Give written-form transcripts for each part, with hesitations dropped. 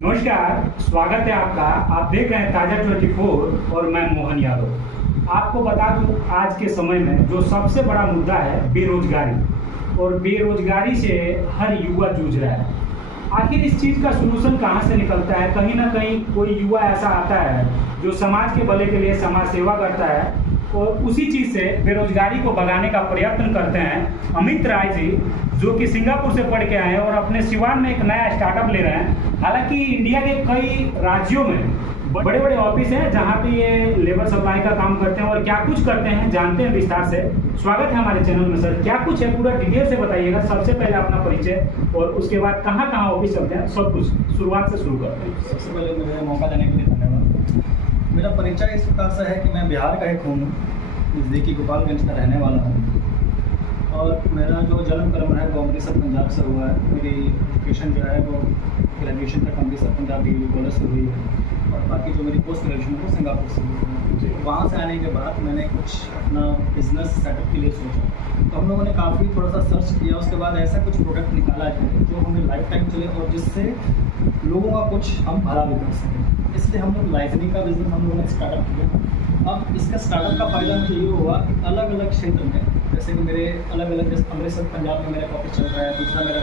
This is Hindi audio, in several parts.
नमस्कार, स्वागत है आपका। आप देख रहे हैं ताजा 24 और मैं मोहन यादव। आपको बता दूं, आज के समय में जो सबसे बड़ा मुद्दा है बेरोजगारी, और बेरोजगारी से हर युवा जूझ रहा है। आखिर इस चीज़ का सलूशन कहाँ से निकलता है? कहीं ना कहीं कोई युवा ऐसा आता है जो समाज के भले के लिए समाज सेवा करता है और उसी चीज़ से बेरोजगारी को भगाने का प्रयत्न करते हैं। अमित राय जी, जो कि सिंगापुर से पढ़ के आए हैं और अपने सिवान में एक नया स्टार्टअप ले रहे हैं। हालांकि इंडिया के कई राज्यों में बड़े बड़े ऑफिस हैं जहां पे ये लेबर सप्लाई का काम करते हैं और क्या कुछ करते हैं जानते हैं विस्तार से। स्वागत है हमारे चैनल में सर। क्या कुछ है पूरा डिटेल से बताइएगा। सबसे पहले अपना परिचय और उसके बाद कहाँ कहाँ ऑफिस चलते हैं, सब कुछ शुरुआत से शुरू करते हैं। सबसे पहले मुझे मौका देने के लिए धन्यवाद। मेरा परिचय इस प्रकार से है कि मैं बिहार का एक हूँ, नज़दीकी गोपालगंज का रहने वाला हूँ और मेरा जो जन्म कर्म है वो अमृतसर पंजाब से हुआ है। मेरी एजुकेशन जो है वो ग्रेजुएशन तक अमृतसर पंजाब डिग्री कॉलेज से हुई है और बाकी जो मेरी पोस्ट ग्रेजुएशन वो सिंगापुर से हुई है। वहाँ से आने के बाद मैंने कुछ अपना बिजनेस सेटअप के लिए सोचा, तो हम लोगों ने काफ़ी थोड़ा सा सर्च किया। उसके बाद ऐसा कुछ प्रोडक्ट निकाला है जो हमें लाइफ टाइम चले और जिससे लोगों का कुछ हम भला भी कर सकें। इसलिए हम लोग लाइजनिंग का बिज़नेस हम लोगों ने स्टार्टअप किया। अब इसका स्टार्टअप का फ़ायदा मुझे ये हुआ कि अलग अलग क्षेत्र में, जैसे कि मेरे अलग अलग, जैसे अमृतसर पंजाब में मेरा ऑफिस चल रहा है, दूसरा मेरा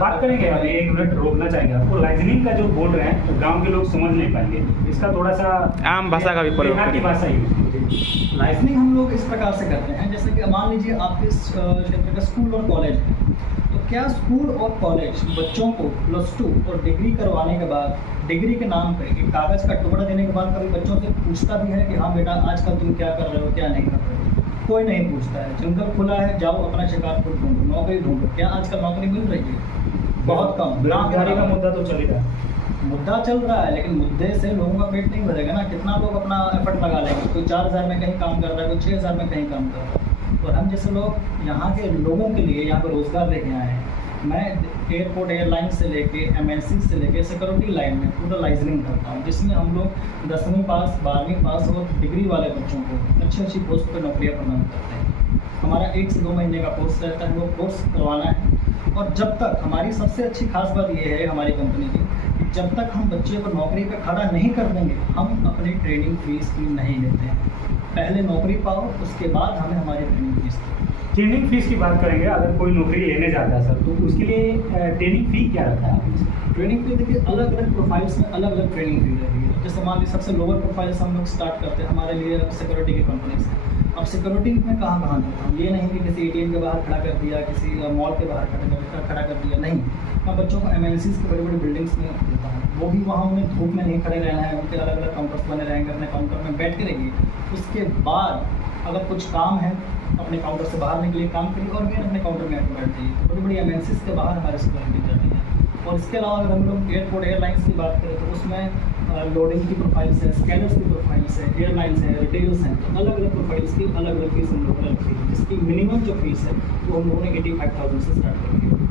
बात करेंगे। अभी एक मिनट रोकना चाहेंगे आपको। लाइजनिंग का जो बोल रहे हैं तो गांव के लोग समझ नहीं पाएंगे, इसका थोड़ा सा आम भाषा का भी प्रयोग की भाषा ही। लाइजनिंग हम लोग इस प्रकार से करते हैं, जैसे कि मान लीजिए आपके क्षेत्र का स्कूल और कॉलेज है, तो क्या स्कूल और कॉलेज बच्चों को +2 और डिग्री करवाने के बाद डिग्री के नाम पे एक कागज़ का टुकड़ा देने के बाद कभी बच्चों से पूछता भी है कि हाँ बेटा आजकल तुम क्या कर रहे हो, क्या नहीं कर रहे हो? कोई नहीं पूछता है। जंगल खुला है, जाओ अपना शिकार खुद ढूंढो, नौकरी ढूंढो। क्या आजकल नौकरी मिल रही है? बहुत कम। बेरोजगारी का मुद्दा तो चल रहा है, मुद्दा चल रहा है, लेकिन मुद्दे से लोगों का पेट नहीं भरेगा ना। कितना लोग अपना एफर्ट लगा लेंगे? कोई 4,000 में कहीं काम कर रहा है, कोई 6,000 में कहीं काम कर रहा है। और हम जैसे लोग यहाँ के लोगों के लिए यहाँ पर रोज़गार लेके आए हैं। मैं एयरपोर्ट एयरलाइन से लेके MNC से लेके सिक्योरिटी लाइन में पूरा लाइजनिंग करता हूँ, जिसमें हम लोग 10वीं पास 12वीं पास और डिग्री वाले बच्चों को अच्छी अच्छी पोस्ट पर नौकरियाँ प्रदान करते हैं। हमारा 1 से 2 महीने का कोर्स रहता है, वो कोर्स करवाना है। और जब तक, हमारी सबसे अच्छी खास बात ये है हमारी कंपनी की, कि जब तक हम बच्चे को नौकरी पर खड़ा नहीं कर देंगे, हम अपनी ट्रेनिंग फीस भी नहीं लेते हैं। पहले नौकरी पाओ, उसके बाद हमें हमारी ट्रेनिंग फीस दो। ट्रेनिंग फीस की बात करेंगे। अगर कोई नौकरी लेने जाता है सर, तो उसके लिए ट्रेनिंग फी क्या रहता है? ट्रेनिंग फी देखिए, अलग अलग प्रोफाइल्स में अलग अलग ट्रेनिंग फी रहती है। जैसे मान लीजिए सबसे लोअर प्रोफाइल से हम लोग स्टार्ट करते हैं, हमारे लिए सिक्योरिटी की कंपनी से। अब सिक्योरिटी में कहाँ देता हूँ, ये नहीं कि किसी ATM के बाहर खड़ा कर दिया, किसी मॉल के बाहर खड़ा कर दिया, नहीं। मैं बच्चों को MNCs की बड़ी बड़ी बिल्डिंग्स में देता हूँ। वो भी वहाँ उन्हें धूप में नहीं खड़े रहना है, उनके अलग अलग काउंटर्स बने रहेंगे, अपने काउंटर में बैठ के रहिए। उसके बाद अगर कुछ काम है, अपने काउंटर से बाहर निकलिए, काम करिए और फिर अपने काउंटर में बैठ जाइए। बड़ी बड़ी MNCs के बाहर हमारी सिक्योरिटी रहती है। और इसके अलावा अगर हम लोग एयरपोर्ट एयरलाइंस की बात करें तो उसमें लोडिंग की प्रोफाइल्स है, स्कैनर्स की प्रोफाइल्स है, एयरलाइंस है, रिटेल्स हैं। तो अलग अलग प्रोफाइल्स की अलग अलग फीस हम लोगों ने रखी है, जिसकी मिनिमम जो फीस है वो हम लोगों ने 85,000 से स्टार्ट करी है।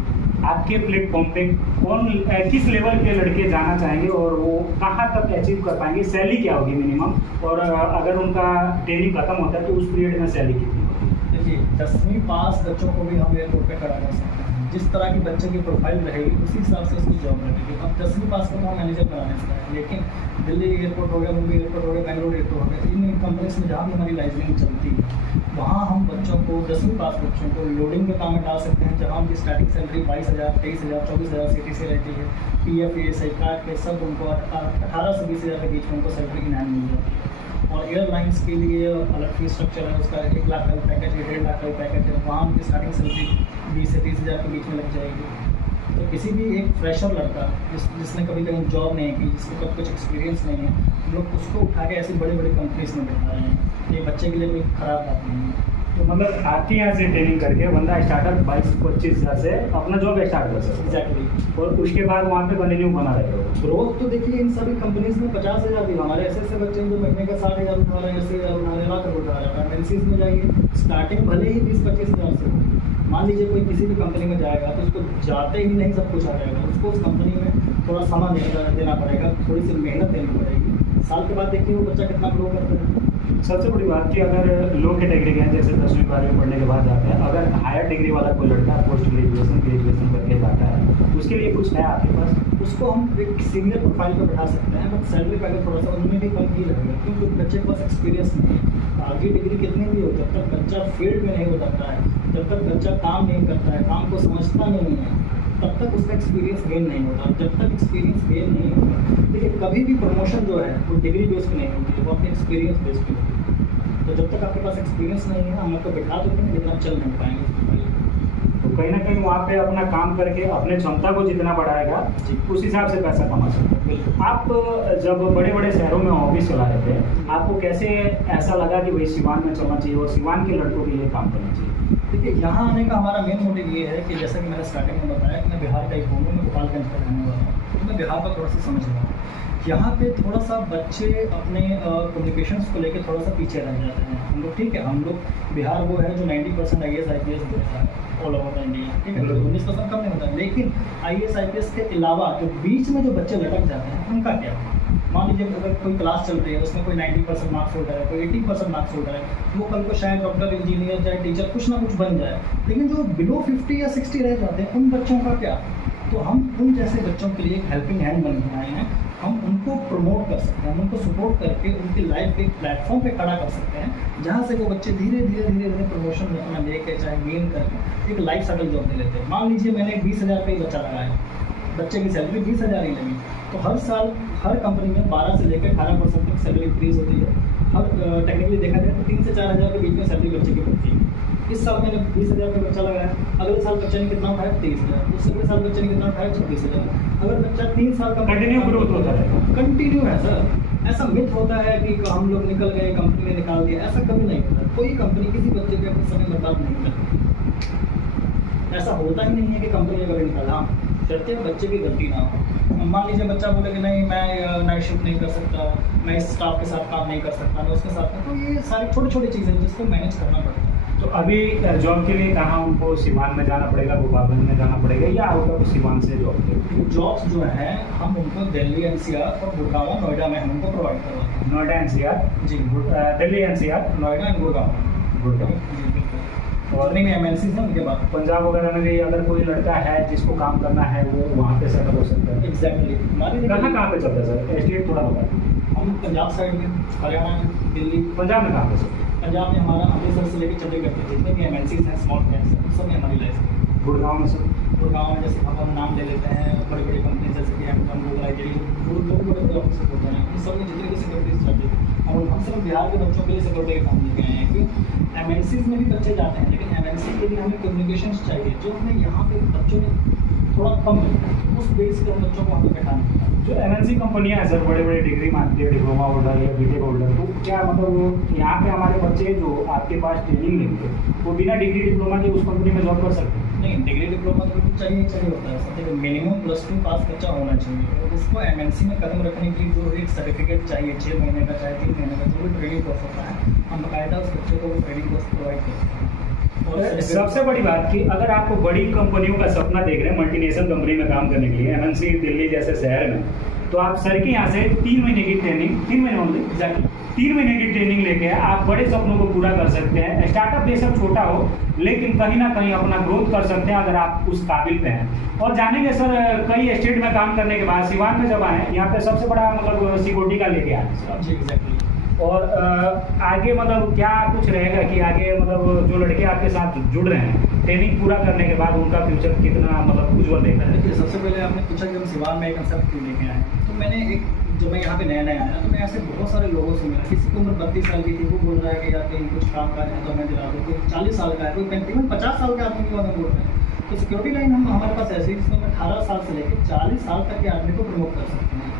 आपके प्लेटफॉर्म पे कौन किस लेवल के लड़के जाना चाहेंगे और वो कहाँ तक अचीव कर पाएंगे? सैलरी क्या होगी मिनिमम? और अगर उनका ट्रेनिंग खत्म होता है तो उस पीरियड में सैलरी कितनी होगी? देखिए, 10वीं पास बच्चों को भी हम एयरपोर्ट पे खड़ा कर सकते हैं। जिस तरह की बच्चे की प्रोफाइल रहेगी उसी हिसाब से उसकी जॉब रहेगी। अब 10वीं पास को तो हम मैनेजर बनाने से है, लेकिन दिल्ली एयरपोर्ट हो गया, मुंबई एयरपोर्ट हो गया, बेंगलोर एयरपोर्ट हो गया, इन कंपनीज में जहाँ भी हमारी लाइजनिंग चलती है, वहाँ हम बच्चों को 10वीं पास बच्चों को लोडिंग के काम में डाल सकते हैं, जहाँ उनकी स्टार्टिंग सैलरी 22,000, 23,000, 24,000 CTC रहती है। PF ESI काट के सब उनको 18 से 20,000 के बीच में उनको सैलरी इन हैंड मिल जाती है। और एयरलाइंस के लिए अलग फीस स्ट्रक्चर है, उसका 1 लाख का पैकेज है, 1.5 लाख का पैकेज है। वहाँ उनकी स्टार्टिंग सैलरी 20 से 30,000 के बीच में लग जाएगी। तो किसी भी एक फ्रेशर लड़का जिसने कभी कहीं जॉब नहीं की, जिसको कभी कुछ एक्सपीरियंस नहीं है, हम लोग उसको उठा के ऐसी बड़ी बड़ी कंपनीज में बैठा रहे हैं। ये बच्चे के लिए कोई ख़राब बात नहीं है। तो मतलब आपके यहाँ से ट्रेनिंग करके बंदा स्टार्टअप 22-25 हज़ार से अपना जॉब स्टार्ट कर सकता है। एग्जैक्टली। और उसके बाद वहाँ पे कंटिन्यू बना रहेगा। ग्रोथ तो देखिए इन सभी कंपनीज में 50,000 भी हमारे ऐसे बच्चे हैं जो महीने का 60,000 उठा रहे हैं, 80,000 उठा रहे हैं, लाख उठा रहे हैं। MNCs में जाइए, स्टार्टिंग भले ही 20-25 हज़ार से हो। मान लीजिए कोई किसी भी कंपनी में जाएगा तो उसको जाते ही नहीं सब कुछ आ जाएगा। उसको उस कंपनी में थोड़ा समय देना पड़ेगा, थोड़ी सी मेहनत देनी पड़ेगी। साल के बाद देखिए वो बच्चा कितना ग्रो करता है। सबसे बड़ी बात कि अगर लो कैटेगरी के हैं, जैसे 10वीं 12वीं पढ़ने के बाद जाते हैं, अगर हायर डिग्री वाला कोई लड़का पोस्ट ग्रेजुएशन करके जाता है, उसके लिए कुछ है आपके पास? उसको हम एक सीनियर प्रोफाइल पर बैठा सकते हैं, बट सैलरी पैकेज थोड़ा सा उनमें भी कम ही लगेगा, क्योंकि बच्चे के पास एक्सपीरियंस नहीं है। आगे डिग्री कितनी भी हो, जब तक बच्चा फील्ड में नहीं उतरता है, जब तक बच्चा काम नहीं करता है, काम को समझता नहीं है, तब तक उसका एक्सपीरियंस गेन नहीं होता। जब तक एक्सपीरियंस गेन नहीं होता, देखिए कभी भी प्रमोशन जो है वो डिग्री बेस पे नहीं होती है, वो अपने एक्सपीरियंस बेस पे होती है। तो जब तक आपके पास एक्सपीरियंस नहीं है, हम आपको बिठा देते हैं, लेकिन आप चल नहीं पाएंगे। तो कहीं ना कहीं वहाँ पे अपना काम करके अपने क्षमता को जितना बढ़ाएगा उस हिसाब से पैसा कमा सकते हैं। आप जब बड़े बड़े शहरों में ऑफिस चला रहे थे, आपको कैसे ऐसा लगा कि भाई सिवान में चलना चाहिए और सिवान के लड़कों के लिए काम करना चाहिए? देखिए यहाँ आने का हमारा मेन मोटिव ये है कि जैसा कि मैंने स्टार्टिंग में बताया कि मैं बिहार का एक हूँ, मैं गोपालगंज का रहने वाला हूँ, तो मैं बिहार का थोड़ा सा समझ रहा हूँ। यहाँ पे थोड़ा सा बच्चे अपने कम्युनिकेशंस को लेकर थोड़ा सा पीछे रह जाते हैं। हम लोग ठीक है, हम लोग बिहार वो है जो 90% IAS IPS देता है ऑल ओवर इंडिया, ठीक है, 19% कम नहीं होता है। लेकिन IAS IPS के अलावा जो बीच में जो बच्चे लटक जाते हैं उनका क्या? मान लीजिए अगर कोई क्लास चल रही है, उसमें कोई 90% मार्क्स होल्डर है, कोई 80% मार्क्स होल्डर है, वो कल को शायद डॉक्टर, इंजीनियर, चाहे टीचर, कुछ ना कुछ बन जाए। लेकिन जो बिलो 50 या 60 रह जाते हैं, उन बच्चों का क्या? तो हम उन जैसे बच्चों के लिए एक हेल्पिंग हैंड बन के आए हैं। हम उनको प्रमोट कर सकते हैं, हम उनको सपोर्ट करके उनकी लाइफ एक प्लेटफॉर्म पे खड़ा कर सकते हैं, जहाँ से वो बच्चे धीरे धीरे प्रमोशन अपना लेके, चाहे गेन करके एक लाइफ सेटल जॉब ले लेते हैं। मान लीजिए मैंने 20,000 रुपये बच्चा लगाया, बच्चे की सैलरी 20,000 ही लगी, तो हर साल हर कंपनी में 12 से लेकर 18% तक सैलरी इंक्रीज होती है। हर टेक्निकली देखा जाए तो 3 से 4,000 के बीच में सैलरी बच्चे की बढ़ती है। इस साल मैंने 20,000 का बच्चा लगाया, अगले साल बच्चे ने कितना उठाया? 23,000। उससे अगले साल बच्चे ने कितना उठाया? 26,000। अगर बच्चा 3 साल का कंटिन्यू ग्रोथ होता है, कंटिन्यू है सर। ऐसा मिथ होता है कि हम लोग निकल गए, कंपनी ने निकाल दिया, ऐसा कभी नहीं होता। कोई कंपनी किसी बच्चे के अपने समय बर्बाद नहीं करती, ऐसा होता ही नहीं है कि कंपनी ने कभी निकाला। हाँ, जब बच्चे की गलती ना हो। मान लीजिए बच्चा बोले कि नहीं मैं नाइट शिफ्ट नहीं कर सकता, मैं इस स्टाफ के साथ काम नहीं कर सकता, मैं उसके साथ, तो ये सारी छोटी छोटी चीज़ें हैं जिसको मैनेज करना पड़ता है। तो अभी जॉब के लिए कहाँ उनको सिवान में जाना पड़ेगा, गोपालगंज में जाना पड़ेगा, या आउट ऑफ सिवान से जॉब्स जो हैं हम उनको दिल्ली NCR और गुड़गांव नोएडा में हम उनको प्रोवाइड करवाते हैं। नोएडा NCR जी, दिल्ली NCR नोएडा एंड गुड़गांव जी बिल्कुल। और नहीं MNCs हैं उनके बाद पंजाब वगैरह में भी अगर कोई लड़का है जिसको काम करना है वो वहाँ पे सेटल हो सकता है। एग्जैक्टली। कहाँ पे चलता है सर? स्टेट थोड़ा बताए। हम पंजाब साइड में, हरियाणा में, दिल्ली। पंजाब में कहाँ पे सर? पंजाब में हमारा अमृतसर से लेकर चंडीगढ़ तक जितने भी MNCs हैं, स्मॉल कैप्स हैं, सब में हमारी लाइफ है। गुड़गांव में सर? गुड़गांव में जैसे हम नाम ले लेते हैं, बड़ी बड़ी कंपनी जैसे कि Amazon, Google, जो बड़े बड़े ऑफिस होते हैं, इन सब में जितनी भी सिक्योरिटीज चलती है, और हम सिर्फ बिहार के बच्चों के लिए सिक्योरिटी का काम लेके आए हैं। क्यों? MNCs में भी बच्चे जाते हैं, लेकिन MNC के लिए हमें कम्युनिकेशन चाहिए, जो हमें यहाँ पे बच्चों में थोड़ा कम मिलता है। उस बेस पर बच्चों को हमें बैठाना है। जो MNC कंपनियां हैं सर, बड़े बड़े डिग्री मांगती है, डिप्लोमा होल्डर या BTech होल्डर, तो क्या मतलब यहाँ पे हमारे बच्चे जो आपके पास ट्रेनिंग लेंगे वो बिना डिग्री डिप्लोमा के उस कंपनी में जॉब कर सकते हैं? नहीं, डिग्री डिप्लोमा तो चाहिए होता है सर। मिनिमम +2 पास बच्चा होना चाहिए, और उसको MNC में कदम रखने के लिए जो एक सर्टिफिकेट चाहिए 6 महीने का, चाहे 3 महीने का, जो भी ट्रेनिंग कोर्स होता है, हम बाकायदा उस बच्चे को वो ट्रेनिंग कोर्स प्रोवाइड करते हैं। और सबसे बड़ी बात कि अगर आपको बड़ी कंपनियों का सपना देख रहे हैं मल्टीनेशनल कंपनी में काम करने के लिए, MNC दिल्ली जैसे शहर में, तो आप सर के यहाँ से 3 महीने की ट्रेनिंग, 3 महीने ओनली, एग्जैक्टली 3 महीने की ट्रेनिंग लेके आप बड़े सपनों को पूरा कर सकते हैं। स्टार्टअप बेशक छोटा हो, लेकिन कहीं ना कहीं अपना ग्रोथ कर सकते हैं अगर आप उस काबिल पे हैं। और जानेंगे सर, कई स्टेट में काम करने के बाद सिवान में जब आए, यहाँ पे सबसे बड़ा मतलब सिक्योरिटी का लेके आए सर जी एग्जैक्टली। और आगे मतलब क्या कुछ रहेगा कि आगे मतलब जो लड़के आपके साथ जुड़ रहे हैं ट्रेनिंग पूरा करने के बाद उनका फ्यूचर कितना मतलब उज्जवल देखना है? देखिए, सबसे पहले आपने पूछा कि हम सिवान में एक कंसेप्ट क्यों लेके आए, तो मैंने जब मैं यहाँ पे नया आया तो मैं ऐसे बहुत सारे लोगों से मिला। किसी की उम्र 32 साल की थी, वो बोल रहा है कि यार कहीं कुछ काम काज है तो मैं दिला दूँ। कोई 40 साल का है, कोई 50 साल का आदमी की बात बोल रहे हैं। तो सिक्योरिटी लाइन हमारे पास ऐसी है जिसमें 18 साल से लेकर 40 साल तक के आदमी को प्रमोट कर सकते हैं।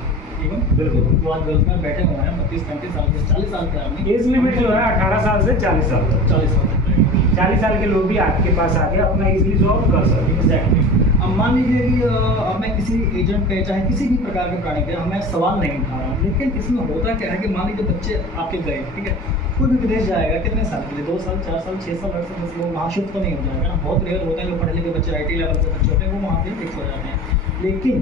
बिल्कुल, जो आज गर्ल्स में बैठे हुए हैं 32-35 साल के, 40 साल के आदमी, एज लिमिट जो है 18 साल से 40 साल तक, 40 साल तक 40 साल के लोग भी आपके पास आके अपना इजीली जॉब कर सकते हैं। एग्जैक्टली। अब मान लीजिए कि अब मैं किसी एजेंट पे, चाहे किसी भी प्रकार के प्राणी पे, मैं सवाल नहीं उठा रहा हूँ, लेकिन इसमें होता क्या है कि मान लीजिए बच्चे आपके गए, ठीक है, कोई भी विदेश जाएगा कितने साल के लिए, 2 साल, 4 साल, 6 साल, 8 साल, वो वहाँ शिफ्ट तो नहीं हो जाएगा ना। बहुत रेयर होता है जो पढ़े लिखे बच्चे, IT लेवल के बच्चे होते हैं, वो वहाँ पे फिक्स हो जाते हैं। लेकिन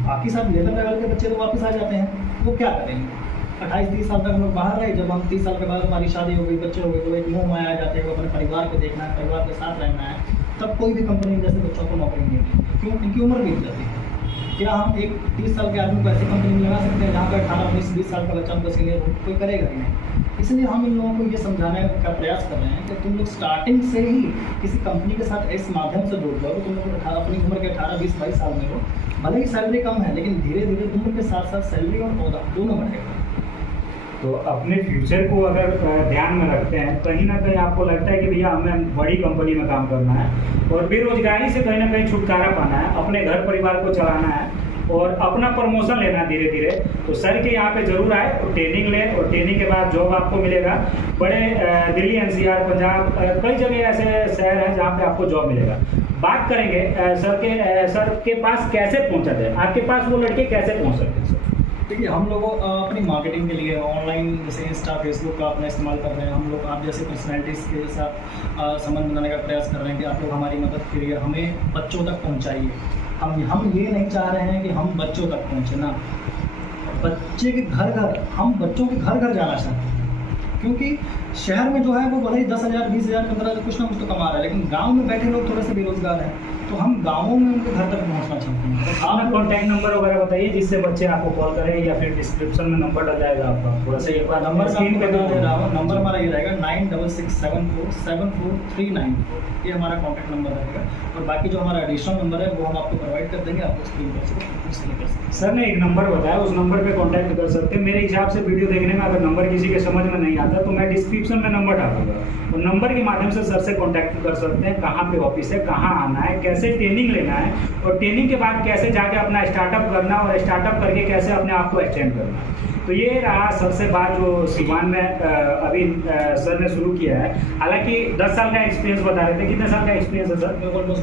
बाकी सब लेवल के बच्चे तो वापस आ जाते हैं। वो क्या करेंगे? 28-30 साल तक हम लोग बाहर रहे। जब हम 30 साल के बाद हमारी शादी हो गई, बच्चे हो गए, तो एक मोह माया आ जाते हैं, वो अपने परिवार को देखना है, परिवार के साथ रहना है, तब कोई भी कंपनी जैसे बच्चों को नौकरी नहीं देती। क्यों? इनकी उम्र बीत जाती है। क्या हम एक 30 साल के आदमी को ऐसी कंपनी में लगा सकते हैं जहाँ पर 18-19-20 साल का बच्चा उनका सीनियर हो? कोई करेगा ही नहीं। इसलिए हम इन लोगों को ये समझाने का प्रयास कर रहे हैं कि तुम लोग स्टार्टिंग से ही किसी कंपनी के साथ इस माध्यम से जुड़ जाओ। तुम लोग अपनी उम्र के 18-20-22 साल में हो, भले ही सैलरी कम है, लेकिन धीरे धीरे उम्र के साथ साथ सैलरी और ओहदा दोनों बढ़ेगा। तो अपने फ्यूचर को अगर ध्यान में रखते हैं, कहीं ना कहीं आपको लगता है कि भैया हमें बड़ी कंपनी में काम करना है और बेरोजगारी से कहीं ना कहीं छुटकारा पाना है, अपने घर परिवार को चलाना है और अपना प्रमोशन लेना है धीरे धीरे, तो सर के यहाँ पे जरूर आए और ट्रेनिंग लें और ट्रेनिंग के बाद जॉब आपको मिलेगा। बड़े दिल्ली, एनसीआर, पंजाब, कई जगह ऐसे शहर हैं जहाँ पे आपको जॉब मिलेगा। बात करेंगे सर के पास कैसे पहुँचा जाए, आपके पास वो लड़के कैसे पहुँच सकते हैं सर? देखिए, हम लोग अपनी मार्केटिंग के लिए ऑनलाइन जैसे इंस्टा, फेसबुक का अपना इस्तेमाल कर रहे हैं। हम लोग आप जैसे पर्सनैलिटीज़ के साथ संबंध बनाने का प्रयास कर रहे हैं कि आप लोग हमारी मदद करिए, हमें बच्चों तक पहुंचाइए। हम ये नहीं चाह रहे हैं कि हम बच्चों तक पहुंचे ना, बच्चे के घर घर, हम बच्चों के घर घर जाना चाहते हैं। क्योंकि शहर में जो है वो भले ही 10,000, 20,000, 15,000 कुछ ना कुछ तो कमा रहा है, लेकिन गाँव में बैठे लोग थोड़े से बेरोजगार हैं, तो हम गाँवों में उनके घर तक पहुँचना चाहते हैं। तो आप कॉन्टैक्ट नंबर वगैरह बताइए जिससे बच्चे आपको कॉल करें, या फिर डिस्क्रिप्शन में नंबर डल जाएगा आपका, थोड़ा सा एक बार नंबर स्क्रीन पे बता दे रहा हूँ। नंबर हमारा ये रहेगा 9667474394। ये हमारा कॉन्टैक्ट नंबर रहेगा, और बाकी जो हमारा एडिशनल नंबर है वो हम आपको प्रोवाइड कर देंगे, आपको स्क्रीन पर उससे कर सकते हैं। सर ने एक नंबर बताया, उस नंबर पे कांटेक्ट कर सकते हैं। मेरे हिसाब से वीडियो देखने में अगर नंबर किसी के समझ में नहीं आता तो मैं डिस्क्रिप्शन में नंबर डालूंगा, और नंबर के माध्यम से सर से कांटेक्ट कर सकते हैं। कहाँ पे ऑफिस है, कहाँ आना है, कैसे ट्रेनिंग लेना है, और ट्रेनिंग के बाद कैसे जाके अपना स्टार्टअप करना, और स्टार्टअप करके कैसे अपने आप को एक्सटेंड करना। तो ये रहा सर से बात जो सीवान में अभी सर ने शुरू किया है। हालांकि 10 साल का एक्सपीरियंस बता रहे थे, कितने साल का एक्सपीरियंस है सर? ऑलमोस्ट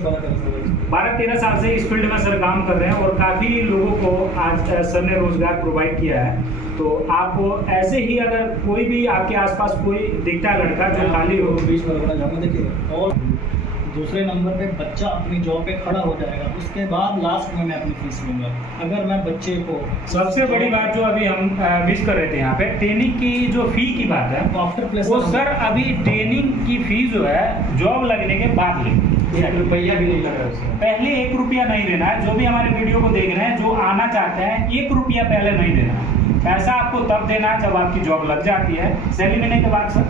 12-13 साल से इस फील्ड में सर काम कर रहे हैं, और काफ़ी लोगों को आज सर ने रोजगार प्रोवाइड किया है। तो आप ऐसे ही अगर कोई भी आपके आसपास कोई दिखता है लड़का जो खाली हो, बीच में रखना चाहूँगा। देखिए, और दूसरे नंबर पे बच्चा अपनी जॉब पे खड़ा हो जाएगा, उसके बाद लास्ट में मैं अपनी फीस लूँगा। अगर मैं बच्चे को, सबसे बड़ी बात जो अभी हम मिस कर रहे थे यहाँ पे, ट्रेनिंग की जो फी की बात है, आफ्टर वो प्लेसमेंट सर अभी ट्रेनिंग की फी जो है जॉब लगने के बाद लेंगे। 1 रुपया भी नहीं लग रहा है उसका। पहले 1 रुपया नहीं देना है। जो भी हमारे वीडियो को देख रहे हैं, जो आना चाहते हैं, 1 रुपया पहले नहीं देना है। पैसा आपको तब देना है जब आपकी जॉब लग जाती है। सैलरी मिलने के बाद सर,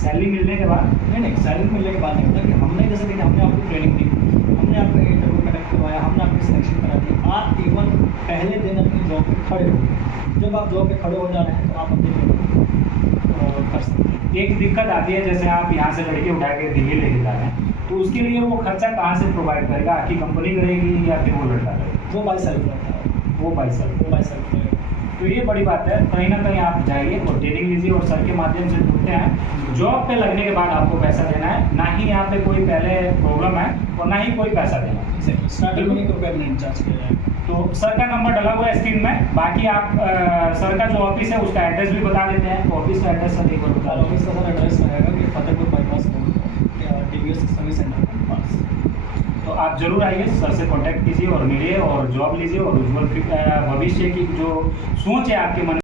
सैलरी मिलने के बाद नहीं, सैलरी मिलने के बाद नहीं होता कि हमने जैसे कि हमने आपको ट्रेनिंग दी, हमने आपको इंटरव्यू कंडक्ट करवाया, हमने आपकी सिलेक्शन करा दी, आप इवन पहले दिन अपनी जॉब पे खड़े हो। जब आप जॉब पे खड़े हो जा रहे हैं तो आप अपनी जॉब कर सकते हैं। एक दिक्कत आती है, जैसे आप यहाँ से लड़के उठा के दिल्ली लेके जा रहे हैं, तो उसके लिए वो खर्चा कहाँ से प्रोवाइड करेगा? आपकी कंपनी करेगी या फिर वो लड़का करेगा? वो बाई सेल्फ रहता है, वो बाई सेल्फ। वो बाई सेल्फ करेगा। तो ये बड़ी बात है, कहीं ना कहीं आप जाइए और ट्रेनिंग लीजिए, और सर के माध्यम से जुड़ते हैं। जॉब पे लगने के बाद आपको पैसा देना है, ना ही यहाँ पे कोई पहले प्रॉब्लम है और ना ही कोई पैसा देना है। स्टार्टिंग में 1 रुपया भी नहीं चार्ज किया जाएगा। तो सर का नंबर डला हुआ है स्क्रीन में। बाकी आप सर का जो ऑफिस है उसका एड्रेस भी बता देते हैं। ऑफिस का एड्रेस सर एक बार बता ऑफिस का सर एड्रेस रहेगा कि Fatehpur bypass TVS service centre के पास। तो आप जरूर आइए, सर से कांटेक्ट कीजिए और मिलिए और जॉब लीजिए, और उज्जवल भविष्य की जो सोच है आपके मन